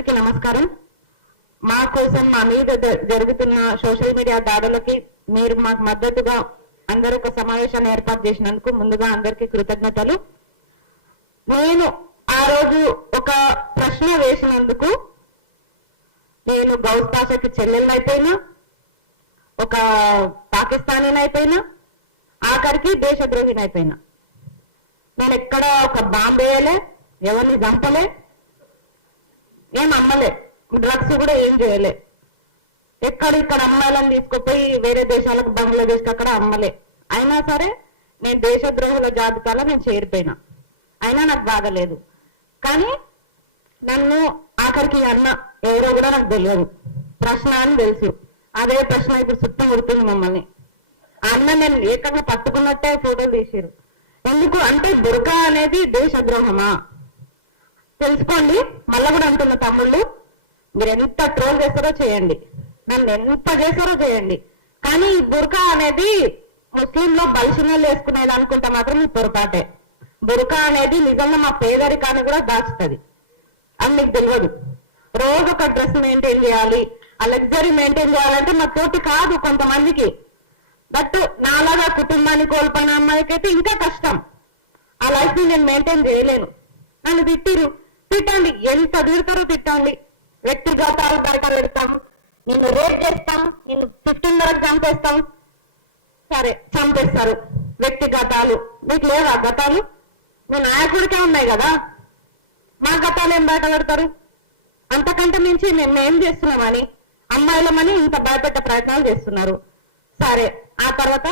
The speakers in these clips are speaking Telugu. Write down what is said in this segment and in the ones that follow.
అందరికీ నమస్కారం. మా కోసం మా మీద జరుగుతున్న సోషల్ మీడియా దాడులకి మీరు మాకు మద్దతుగా అందరూ ఒక సమావేశాన్ని ఏర్పాటు చేసినందుకు ముందుగా అందరికీ కృతజ్ఞతలు. నేను ఆ రోజు ఒక ప్రశ్న వేసినందుకు నేను గౌస్ పాషాకి చెల్లెళ్ళైపోయినా, ఒక పాకిస్తానీనైపోయినా, ఆఖరికి దేశద్రోహినైపోయినా. నేను ఎక్కడ ఒక బాంబు వేయలే, ఎవరిని చంపలే, ఏం అమ్మలే, డ్రగ్స్ కూడా ఏం చేయలే. ఇక్కడ అమ్మాయిలను తీసుకుపోయి వేరే దేశాలకు, బంగ్లాదేశ్కి అక్కడ అమ్మలే. అయినా సరే నేను దేశద్రోహుల జాబితాలో నేను చేరిపోయినా. అయినా నాకు బాధలేదు. కానీ నన్ను ఆఖరికి అన్న ఎవరో కూడా నాకు తెలియదు, ప్రశ్న అని తెలుసు. అదే ప్రశ్న ఇప్పుడు చుట్టూ ముడుతుంది మమ్మల్ని. ఆ అన్న నేను ఏకంగా పట్టుకున్నట్టే ఫోటోలు తీసారు. ఎందుకు అంటే బుర్కా అనేది దేశద్రోహమా తెలుసుకోండి. మళ్ళా కూడా అంటున్న తమ్ముళ్ళు, మీరు ఎంత ట్రోల్ చేస్తారో చేయండి, నన్ను ఎంత చేస్తారో చేయండి, కానీ ఈ బుర్కా అనేది ముస్లింలో బలిసినలు వేసుకునేది అనుకుంటే మాత్రం మీ పొరపాటే. బుర్కా అనేది నిజంగా మా పేదరికాన్ని కూడా దాచుతుంది. అని మీకు తెలియదు. రోజు ఒక డ్రెస్ మెయింటైన్ చేయాలి, ఆ లగ్జరీ మెయింటైన్ చేయాలంటే మా తోటి కాదు కొంతమందికి. బట్ నాలాగా కుటుంబాన్ని కోల్పోయిన అమ్మాయికి అయితే ఇంకా కష్టం. ఆ లైఫ్ ని నేను మెయింటైన్ చేయలేను. నన్ను తిట్టండి, ఎంత తిడతారో తిట్టండి. వ్యక్తిగతాలు బయట పెడతాం, నిన్ను రేప్ చేస్తాం, నిన్ను 15 వరకు చంపేస్తాం. సరే చంపేస్తారు. వ్యక్తిగతాలు మీకు లేవా గతాలు? మీ నాయకుడికే ఉన్నాయి కదా, మా గతాలు ఏం బయట పెడతారు? అంతకంటే మించి మేము ఏం చేస్తున్నామని, అమ్మాయిలమని ఇంత భయపెట్టే ప్రయత్నాలు చేస్తున్నారు. సరే ఆ తర్వాత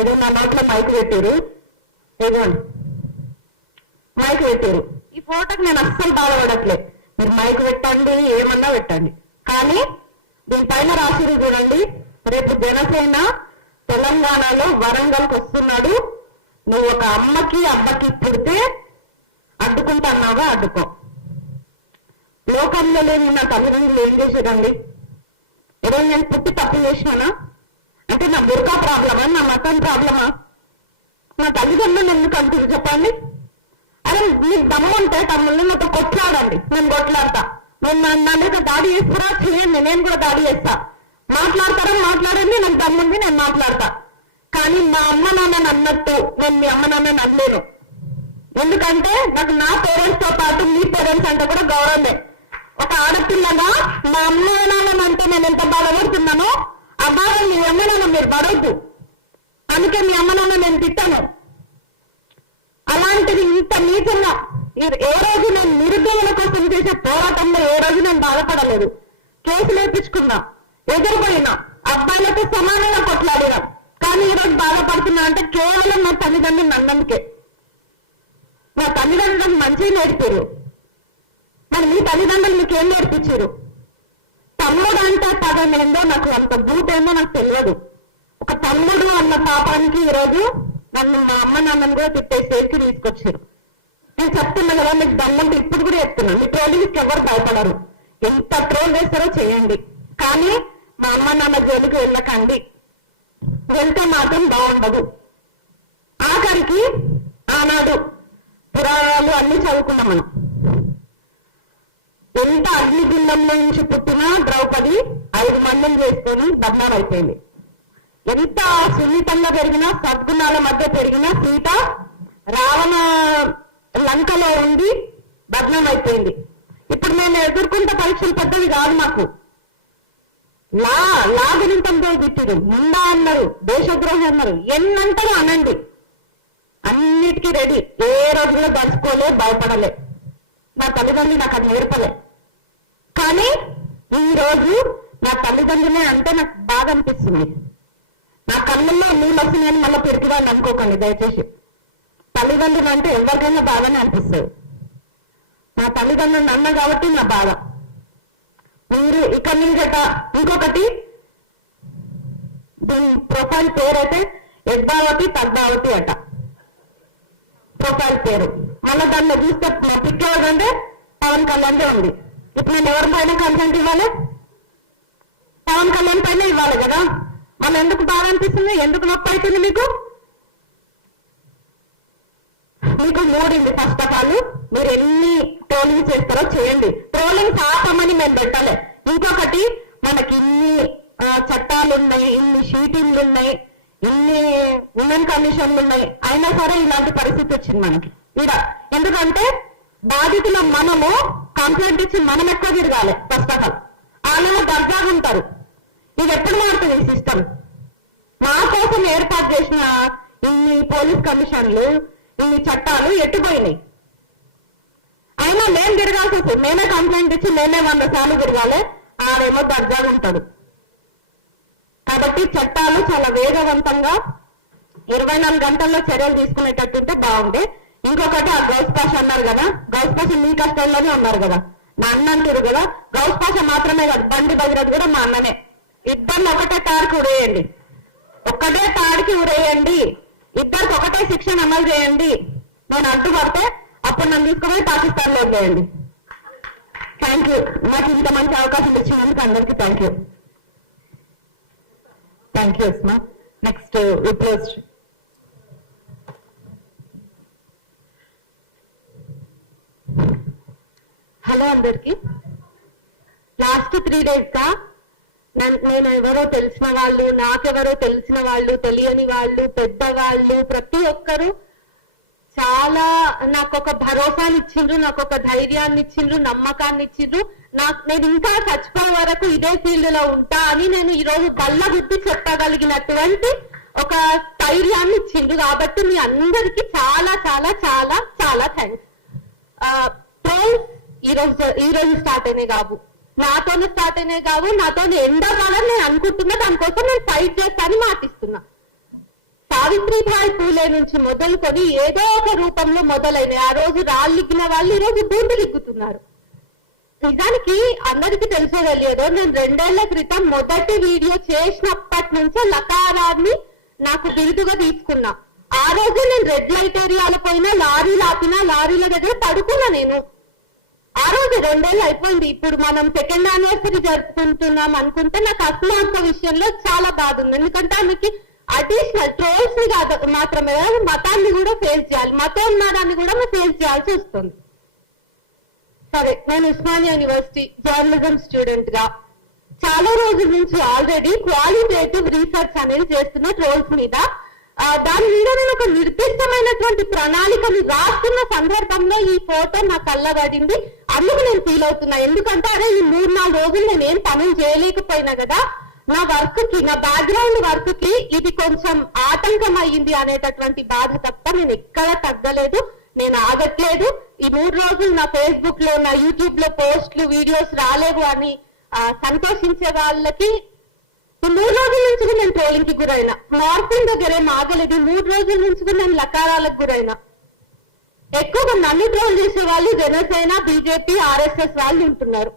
ఏదో నా నోట్లో మైక్ పెట్టారు, ఏదోండి మైక్ పెట్టారు. ఈ ఫోటోకి నేను అస్సలు బాధపడట్లే. మీరు మైక్ పెట్టండి, ఏమన్నా పెట్టండి, కానీ దీనిపైన రాసిరు చూడండి, రేపు జనసేన తెలంగాణలో వరంగల్కి వస్తున్నాడు, నువ్వు ఒక అమ్మకి అబ్బకి పుడితే అడ్డుకుంటున్నావా అడ్డుకో. లోకంలో లేని నా తల్లిదండ్రులు ఏం చేసేదండి? ఏదో నేను పుట్టి తప్పు చేసినానా? అంటే నా బుర్కా ప్రాబ్లమా, నా మతం ప్రాబ్లమా? నా తల్లిదండ్రులు ఎందుకు అంటారు చెప్పండి? అరే మీకు దమ్ము ఉంటే తమ్ముళ్ళు నాతో కొట్లాడండి, నేను కొట్లాడతా. నేను నా మీద దాడి చేస్తారా చేయండి, నేను కూడా దాడి చేస్తా. మాట్లాడతారా మాట్లాడండి, నాకు దమ్ముంది, నేను మాట్లాడతా. కానీ మా అమ్మ నాన్నని అన్నట్టు నేను మీ అమ్మ నాన్నని అనలేను. ఎందుకంటే నాకు నా పేరెంట్స్ తో పాటు మీ పేరెంట్స్ అంటే కూడా గౌరవమే. ఒక ఆడపిల్లగా మా అమ్మ నాన్నని అంటే నేను ఎంత బాధపడుతున్నానో ఆ బాధ మీ అమ్మ నాన్న మీరు పడవద్దు. అందుకే మీ అమ్మ నాన్న నేను తిట్టాను. అలాంటిది ఇంత నీచంగా ఏ రోజు నేను నిరుద్యోగుల కోసం చేసే పోరాటంలో ఏ రోజు నేను బాధపడలేదు. కేసులు వేయించుకున్నా, ఎదురుపోయినా, అబ్బాయిలతో సమానంగా కొట్లాడినా. కానీ ఈ రోజు బాధపడుతున్నా అంటే కేవలం నా తల్లిదండ్రులు నన్నందుకే. నా తల్లిదండ్రులకు మంచిగా నేర్పారు. మరి మీ తల్లిదండ్రులు మీకు ఏం నేర్పించారు? తమ్ముడు అంటే పదం ఏందో నాకు అంత బూటేందో నాకు తెలియదు. ఒక తమ్ముడు అన్న పాపానికి ఈరోజు నన్ను మా అమ్మ నాన్నని కూడా తిట్టే స్టేజ్కి తీసుకొచ్చారు. నేను చెప్తున్నా కదా, మీకు దండంటే ఇప్పుడు కూడా చెప్తున్నా, మీ ట్రోలింగ్స్కి ఎవరు భయపడరు. ఎంత ట్రోల్ చేస్తారో చేయండి, కానీ మా అమ్మ నాన్న జోలికి వెళ్ళకండి. వెళ్తే మాత్రం బాగుండదు. ఆఖరికి ఆనాడు పురాణాలు అన్ని చదువుకున్నాం మనం. ఎంత అగ్నిగుండంలో నుంచి పుట్టిన ద్రౌపది 5 మందిని చేసుకొని బద్నాం అయిపోయింది. ఎంత సున్నితంగా పెరిగినా, సద్గుణాల మధ్య పెరిగిన సీత రావణ లంకలో ఉండి బద్నాం అయిపోయింది. ఇప్పుడు నేను ఎదుర్కొంటే పరీక్షలు పెద్దవి కాదు మాకు. లాగునింతంతో తిట్టిరు, ముందా అన్నారు, దేశద్రోహి అన్నారు, ఎన్నంటారో అనండి, అన్నిటికీ రెడీ. ఏ రోజు కూడా దర్చుకోలే, భయపడలే. నా తల్లిదండ్రులు నాకు అది నేర్పలే. కానీ ఈ రోజు నా తల్లిదండ్రులే అంటే నాకు బాధ అనిపిస్తుంది. నా కళ్ళల్లో నీళ్ళు వస్తున్నాయని మళ్ళీ పెరుగుదాన్ని అనుకోకండి దయచేసి. తల్లిదండ్రులు అంటే ఎవరికైనా బాధనే అనిపిస్తుంది. నా తల్లిదండ్రులు అన్న కాబట్టి నా బాధ. మీరు ఇక్కడ నుంచట ఇంకొకటి, దీని ప్రొఫైల్ పేరు అయితే యద్భావతి పద్మావతి అట ప్రొఫైల్ పేరు. మళ్ళీ దాన్ని చూస్తే మా పిక్ ఎవరంటే పవన్ కళ్యాణ్ ఉంది. ఇప్పుడు నేను ఎవరి పైన కన్సెంట్ ఇవ్వాలి? పవన్ కళ్యాణ్ పైన ఇవ్వాలి కదా. మనం ఎందుకు బాధ అనిపిస్తుంది? ఎందుకు నొప్పి అవుతుంది మీకు? మీకు మూడింది. ఫస్ట్ ఆఫ్ ఆల్ మీరు ఎన్ని ట్రోలింగ్ చేస్తారో చేయండి, ట్రోలింగ్ ఆపమని మేము పెట్టాలి. ఇంకొకటి మనకి ఇన్ని చట్టాలు ఉన్నాయి, ఇన్ని షీటింగ్లు ఉన్నాయి, ఇన్ని ఉమెన్ కమిషన్లు ఉన్నాయి, అయినా సరే ఇలాంటి పరిస్థితి వచ్చింది మనకి ఇక్కడ. ఎందుకంటే బాధితుల మనము కంప్లైంట్ ఇచ్చి మనం ఎక్కువ తిరగాలి. ఫస్ట్ ఆఫ్ ఆల్ వాళ్ళు దర్జాగా ఉంటారు. ఇది ఎప్పుడు మారుతుంది ఈ సిస్టమ్? మా కోసం ఏర్పాటు చేసిన ఇన్ని పోలీస్ కమిషన్లు, ఇన్ని చట్టాలు ఎట్టుపోయినాయి. అయినా మేము తిరగాల్సి వస్తుంది. మేమే కంప్లైంట్ ఇచ్చి మేమే 100 సార్లు తిరగాలి, ఆడేమో దర్జాగా ఉంటాడు. కాబట్టి చట్టాలు చాలా వేగవంతంగా 24 గంటల్లో చర్యలు తీసుకునేటట్టుంటే బాగుండే. ఇంకొకటి ఆ గౌస్ పాష అన్నారు కదా, గౌస్ పాష మీ కష్టంలోనే ఉన్నారు కదా, నా అన్న అంటారు కదా. గౌస్ పాష మాత్రమే కాదు, బండి భగీరథ్ కూడా మా అన్ననే. ఇద్దరిని ఒకటే తాడికి ఉరేయండి, ఒక్కటే తాడికి ఉరేయండి, ఇద్దరికి ఒకటే శిక్షణ అమలు చేయండి. నేను అడ్డుపడితే అప్పుడు నన్ను తీసుకుని పాకిస్తాన్ లో వదిలేయండి. Thank you. నాకు ఇంత మంచి అవకాశం ఇచ్చినందుకు అందరికీ thank you. Thank you Usma. Next Viplav. Hello అందరికి. లాస్ట్ 3 days గా నేను ఎవరో తెలిసిన వాళ్ళు, నాకెవరో తెలిసిన వాళ్ళు, తెలియని వాళ్ళు, పెద్దవాళ్ళు, ప్రతి ఒక్కరు చాలా నాకు ఒక భరోసాని ఇచ్చిండ్రు, నాకు ఒక ధైర్యాన్ని ఇచ్చిండ్రు, నమ్మకాన్ని ఇచ్చిండ్రు. నేను ఇంకా చచ్చిపోయే వరకు ఇదే ఫీల్డ్ లో ఉంటా అని నేను ఈరోజు బల్ల గుర్తి చెప్పగలిగినటువంటి ఒక ధైర్యాన్ని ఇచ్చిండ్రు. కాబట్టి మీ అందరికి చాలా చాలా చాలా చాలా థ్యాంక్స్. ట్రోల్స్ ఈ రోజు స్టార్ట్ అయినాయి కావు, నాతోనే స్టార్ట్ అయినాయి కావు, నాతోనే ఎండవాలని నేను అనుకుంటున్నా. దానికోసం నేను ఫైట్ చేస్తానని మాటిస్తున్నా. సావిత్రిబాయి పూలే నుంచి మొదలుకొని ఏదో ఒక రూపంలో మొదలైనవి. ఆ రోజు రాళ్ళిగ్గిన వాళ్ళు ఈ రోజు బూందులిగ్గుతున్నారు. నిజానికి అందరికీ తెలుసో తెలియదో, నేను 2 ఏళ్ల క్రితం మొదటి వీడియో చేసినప్పటి నుంచే లకారాన్ని నాకు బిరుదుగా తీసుకున్నా. ఆ రోజు నేను రెడ్ లైట్ ఏరియాల పైన లారీలు ఆపినా, లారీల దగ్గర పడుకున్నా. నేను ఆ రోజు 2 ఏళ్ళు అయిపోయింది. ఇప్పుడు మనం 2nd anniversary జరుపుకుంటున్నాం అనుకుంటే నాకు అస్మాక విషయంలో చాలా బాధ ఉంది. ఎందుకంటే ఆమెకి అడిషనల్ ట్రోల్స్ ని మాత్రమే కాదు, మతాన్ని కూడా ఫేస్ చేయాలి, మతోన్మాదాన్ని కూడా ఫేస్ చేయాల్సి వస్తుంది. సరే, నేను ఉస్మానియా యూనివర్సిటీ జర్నలిజం స్టూడెంట్ గా చాలా రోజుల నుంచి ఆల్రెడీ క్వాలిటేటివ్ రీసెర్చ్ అనేది చేస్తున్న ట్రోల్స్ మీద. దాని మీద నేను ఒక నిర్దిష్టమైనటువంటి ప్రణాళికను రాస్తున్న సందర్భంలో ఈ ఫోటో నా కళ్ళబడింది. అందుకు నేను ఫీల్ అవుతున్నా. ఎందుకంటే అరే ఈ 3-4 రోజులు నేను ఏం పనులు చేయలేకపోయినా కదా, నా వర్క్ కి, నా బ్యాక్గ్రౌండ్ వర్క్ కి ఇది కొంచెం ఆటంకం అయ్యింది అనేటటువంటి బాధ తప్ప నేను ఎక్కడ తగ్గలేదు, నేను ఆగట్లేదు. ఈ 3 రోజులు నా ఫేస్బుక్ లో, నా యూట్యూబ్ లో పోస్టులు, వీడియోస్ రాలేవు అని సంతోషించే వాళ్ళకి 3 రోజుల నుంచి నేను ట్రోలింగ్ కి గురైనా. మార్పింగ్ దగ్గరే ఆగలేదు. 3 రోజుల నుంచి నేను లకారాలకు గురైనా. ఎక్కువగా నన్ను ట్రోల్ చేసే వాళ్ళు జనసేన, బీజేపీ, ఆర్ఎస్ఎస్ వాళ్ళు ఉంటున్నారు.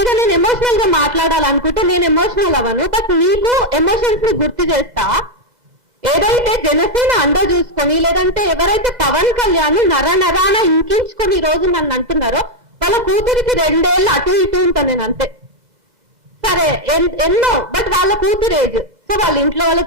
ఇక నేను ఎమోషనల్ గా మాట్లాడాలనుకుంటే నేను ఎమోషనల్ అవ్వను. బట్ మీకు ఎమోషన్స్ ని గుర్తు చేస్తా. ఏదైతే జనసేన అండ చూసుకొని, లేదంటే ఎవరైతే పవన్ కళ్యాణ్ నరాన ఇంకించుకొని ఈ రోజు నన్ను అంటున్నారో, వాళ్ళ కూతురికి 2 ఏళ్ళు అటు ఇటు ఉంటాను నేను అంతే. సరే ఎన్నో, బట్ వాళ్ళ కూతురు ఏజ్, సో వాళ్ళ ఇంట్లో వాళ్ళ